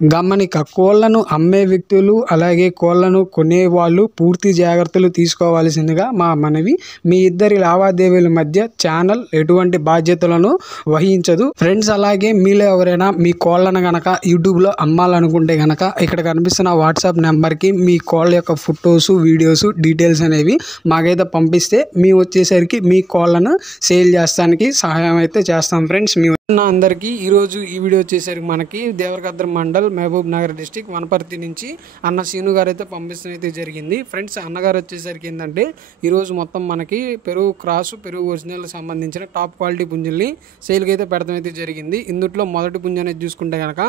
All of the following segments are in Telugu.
గమనిక కోళ్లను అమ్మే వ్యక్తులు అలాగే కోళ్లను కొనేవాళ్ళు పూర్తి జాగ్రత్తలు తీసుకోవాల్సిందిగా మా మనవి. మీ ఇద్దరి లావాదేవీల మధ్య ఛానల్ ఎటువంటి బాధ్యతలను వహించదు ఫ్రెండ్స్. అలాగే మీలో ఎవరైనా మీ కోళ్లను గనక యూట్యూబ్లో అమ్మాలనుకుంటే గనక ఇక్కడ కనిపిస్తున్న వాట్సాప్ నెంబర్కి మీ కోళ్ళ యొక్క ఫొటోస్ వీడియోస్ డీటెయిల్స్ అనేవి మాకైతే పంపిస్తే మేము వచ్చేసరికి మీ కోళ్లను సేల్ చేస్తానికి సహాయం అయితే చేస్తాం ఫ్రెండ్స్. మీ అందరికీ ఈరోజు ఈ వీడియో వచ్చేసరికి మనకి దేవరకద్ర మండల్ మహబూబ్ నగర్ డిస్టిక్ వనపర్తి నుంచి అన్న సీను గారు అయితే పంపిస్తూ అయితే జరిగింది ఫ్రెండ్స్. అన్నగారు వచ్చేసరికి ఏంటంటే ఈరోజు మొత్తం మనకి పెరుగు క్రాస్ పెరుగు ఒరిజినల్ సంబంధించిన టాప్ క్వాలిటీ పుంజుల్ని సేల్కి అయితే పెడతాం అయితే జరిగింది. ఇందులో మొదటి పుంజు అనేది చూసుకుంటే కనుక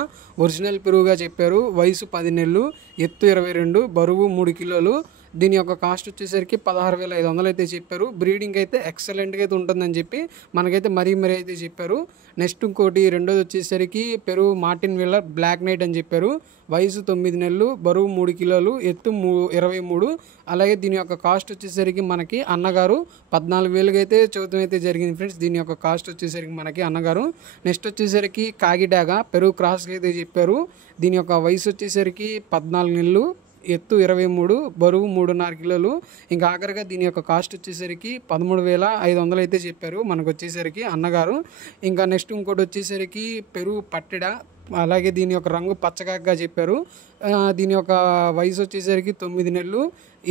ఒరిజినల్ పెరుగుగా చెప్పారు. వయసు 10 నెలలు, ఎత్తు 22, బరువు 3 కిలోలు. దీని యొక్క కాస్ట్ వచ్చేసరికి 16,500 అయితే చెప్పారు. బ్రీడింగ్ అయితే ఎక్సలెంట్గా అయితే ఉంటుందని చెప్పి మనకైతే మరీ అయితే చెప్పారు. నెక్స్ట్ ఇంకోటి రెండోది వచ్చేసరికి పెరుగు మార్టిన్ విల్లర్ బ్లాక్ నైట్ అని చెప్పారు. వయసు 9 నెలలు, బరువు 3 కిలోలు, ఎత్తు 23. అలాగే దీని యొక్క కాస్ట్ వచ్చేసరికి మనకి అన్నగారు 14,000 అయితే చదువుతాం అయితే జరిగింది ఫ్రెండ్స్. దీని యొక్క కాస్ట్ వచ్చేసరికి మనకి అన్నగారు. నెక్స్ట్ వచ్చేసరికి కాగిడాగా పెరుగు క్రాస్కి అయితే చెప్పారు. దీని యొక్క వయసు వచ్చేసరికి 14 నెలలు, ఎత్తు 23, బరువు 3.5 కిలోలు. ఇంకా ఆఖరిగా దీని యొక్క కాస్ట్ వచ్చేసరికి 13,500 అయితే చెప్పారు మనకు వచ్చేసరికి అన్నగారు. ఇంకా నెక్స్ట్ ఇంకోటి వచ్చేసరికి పెరుగు పట్టెడ, అలాగే దీని యొక్క రంగు పచ్చగా చెప్పారు. దీని యొక్క వయసు వచ్చేసరికి 9 నెలలు,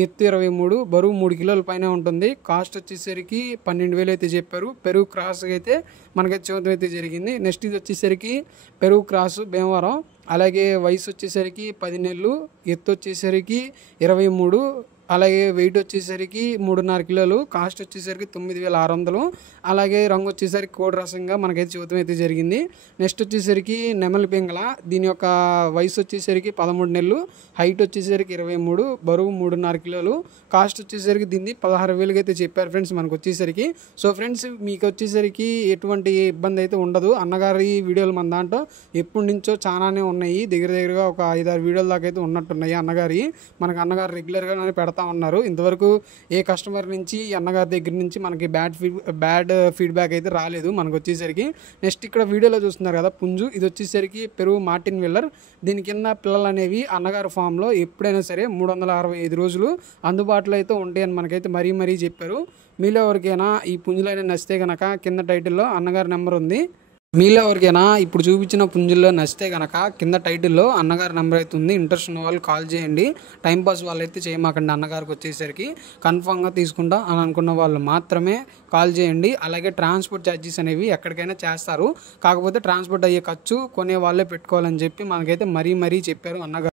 ఎత్తు 23, బరువు 3 కిలోల పైన ఉంటుంది. కాస్ట్ వచ్చేసరికి 12,000 అయితే చెప్పారు. పెరుగు క్రాస్ అయితే మనకైతే చూడటం అయితే జరిగింది. నెక్స్ట్ ఇది వచ్చేసరికి పెరుగు క్రాసు భీమవరం. అలాగే వయసు వచ్చేసరికి 10 నెలలు, ఎత్తు వచ్చేసరికి 23, అలాగే వెయిట్ వచ్చేసరికి 3.5 కిలోలు. కాస్ట్ వచ్చేసరికి 9,600. అలాగే రంగు వచ్చేసరికి కోడి రసంగా మనకైతే చూడటం అయితే జరిగింది. నెక్స్ట్ వచ్చేసరికి నెమలి పింగళ. దీని యొక్క వయసు వచ్చేసరికి 13 నెలలు, హైట్ వచ్చేసరికి 23, బరువు 3.5 కిలోలు. కాస్ట్ వచ్చేసరికి దీన్ని 16,000 అయితే చెప్పారు ఫ్రెండ్స్ మనకు వచ్చేసరికి. సో ఫ్రెండ్స్ మీకు వచ్చేసరికి ఎటువంటి ఇబ్బంది అయితే ఉండదు. అన్నగారి వీడియోలు మన దాంట్లో ఎప్పటి నుంచో చాలానే ఉన్నాయి. దగ్గరగా ఒక 5-6 వీడియోల దాకా అయితే ఉన్నట్టున్నాయి అన్నగారి. మనకు అన్నగారు రెగ్యులర్గా పెడతా ఉన్నారు. ఇంతవరకు ఏ కస్టమర్ నుంచి అన్నగారి దగ్గర నుంచి మనకి బ్యాడ్ ఫీడ్బ్యాక్ అయితే రాలేదు మనకు వచ్చేసరికి. నెక్స్ట్ ఇక్కడ వీడియోలో చూస్తున్నారు కదా పుంజు, ఇది వచ్చేసరికి పెరుగు మార్టిన్ విల్లర్. దీని కింద పిల్లలు అనేవి అన్నగారి ఫామ్లో ఎప్పుడైనా సరే 365 రోజులు అందుబాటులో అయితే ఉంటాయని మనకైతే మరీ చెప్పారు. మీలో ఎవరికైనా ఈ పుంజులైనా నచ్చితే కనుక కింద టైటిల్లో అన్నగారి నెంబర్ ఉంది. మీలో ఎవరికైనా ఇప్పుడు చూపించిన పుంజుల్లో నచ్చితే కనుక కింద టైటిల్లో అన్నగారి నెంబర్ అయితే ఉంది. ఇంట్రెస్ట్ ఉన్న వాళ్ళు కాల్ చేయండి. టైంపాస్ వాళ్ళు అయితే చేయమాకండి. అన్నగారికి వచ్చేసరికి కన్ఫామ్గా తీసుకుంటా అని అనుకున్న వాళ్ళు మాత్రమే కాల్ చేయండి. అలాగే ట్రాన్స్పోర్ట్ ఛార్జెస్ అనేవి ఎక్కడికైనా చేస్తారు. కాకపోతే ట్రాన్స్పోర్ట్ అయ్యే ఖర్చు కొనే వాళ్ళే పెట్టుకోవాలని చెప్పి మనకైతే మరీ చెప్పారు అన్నగారు.